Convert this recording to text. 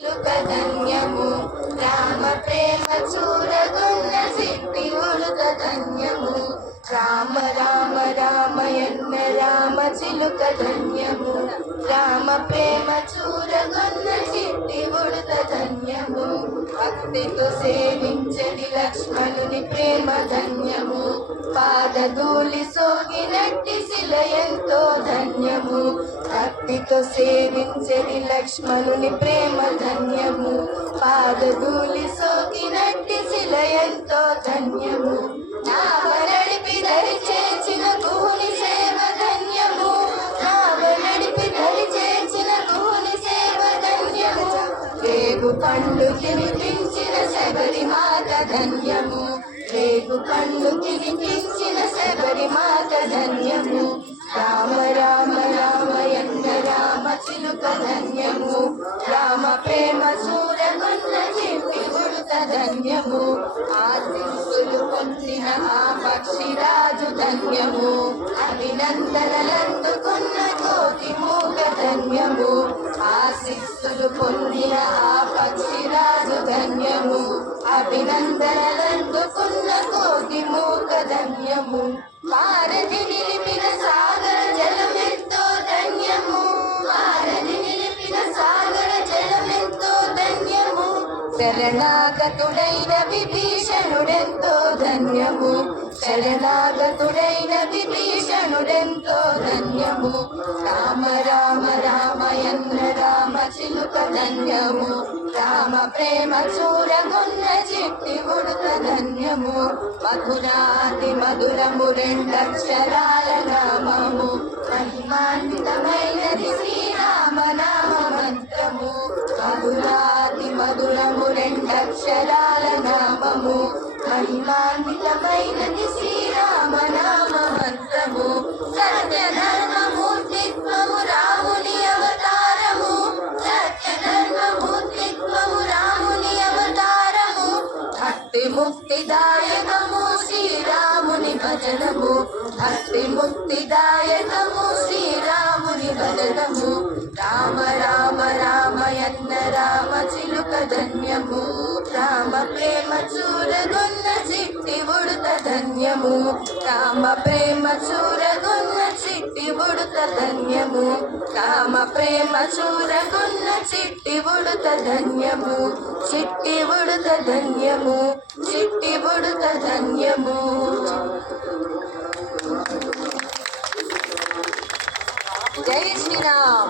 ధన్యము రామ ప్రేమ చూరగొన్న సిట్టి ఉడుక ధన్యము రామ రామ రామయన్న రామ చిలుక ధన్యము రామ ప్రేమ చూరగొన్న సిట్టి ఉడుక ధన్యము భక్తితో సేవించని లక్ష్మణుని ప్రేమ ధన్యము పాదధూళి సోకినట్టి శిల ఎంతో ధన్యము భక్తితో సేవించని లక్ష్మణుని ప్రేమ ధన్యము పాదధూళి సోకినట్టి శిల ఎంతో ధన్యము నావ నడిపి దరి చేర్చిన గుహుని సేవ ధన్యము నావ నడిపి దరి చేర్చిన గుహుని సేవ ధన్యము రేగు పండు తినిపించిన శబరి మాత ధన్యము రేగు పండు తినిపించిన శబరి మాత ధన్యము రామ రామ రామయన్న రామ చిలుక ధన్యము రామ ప్రేమ చూరగొన్న చిట్టి ఉడుక ధన్యము ఆశీస్సులు పొందిన ఆ పక్షిరాజు ధన్యము అభినందనలందుకున్న కోటి మూగ ధన్యము ఆశీస్సులు పొందిన ఆ పక్షిరాజు ధన్యము అభినందనలందుకున్న కోటి మూగ ధన్యము భారతి నిలిపిన సాగర జలమెంతో ధన్యము భారతి నిలిపిన సాగర జలమెంతో ధన్యము శరణాగతుడైన విభీషణుడెంతో ధన్యము శరణాగతుడైన విభీషణుడెంతో ధన్యము రామ రామ రామయన్న రామ చిలుక ధన్యము రామ ప్రేమ చూరగొన్న చిట్టి ఉడుక ధన్యము మధురాతి మధురము రెండక్షరాల నామము మహిమాన్వితమైనది శ్రీరామ నామ మంత్రము మధురాతి మధురము రెండక్షరాల నామము మహిమాన్వితమైనది శ్రీరామ నామ మంత్రము సత్యధర్మమూర్తిత్వము రాముని అవతారము సత్యధర్మమూర్తిత్వము రాముని అవతారము భక్తి ముక్తిదాయకము శ్రీరాముని భజనము భక్తి ముక్తిదాయకము శ్రీరాముని భజనము రామ రామ రామయన్న రామ చిలుక ధన్యము రామ ప్రేమ చూరగొన్న చిట్టి ఉడుక ధన్యము రామ ప్రేమ చూరగొన్న చిట్టి ఉడుక ధన్యము రామ ప్రేమ చూరగొన్న చిట్టి ఉడుక ధన్యము చిట్టి ఉడుక ధన్యము చిట్టి ఉడుక ధన్యము జై శ్రీరామ్.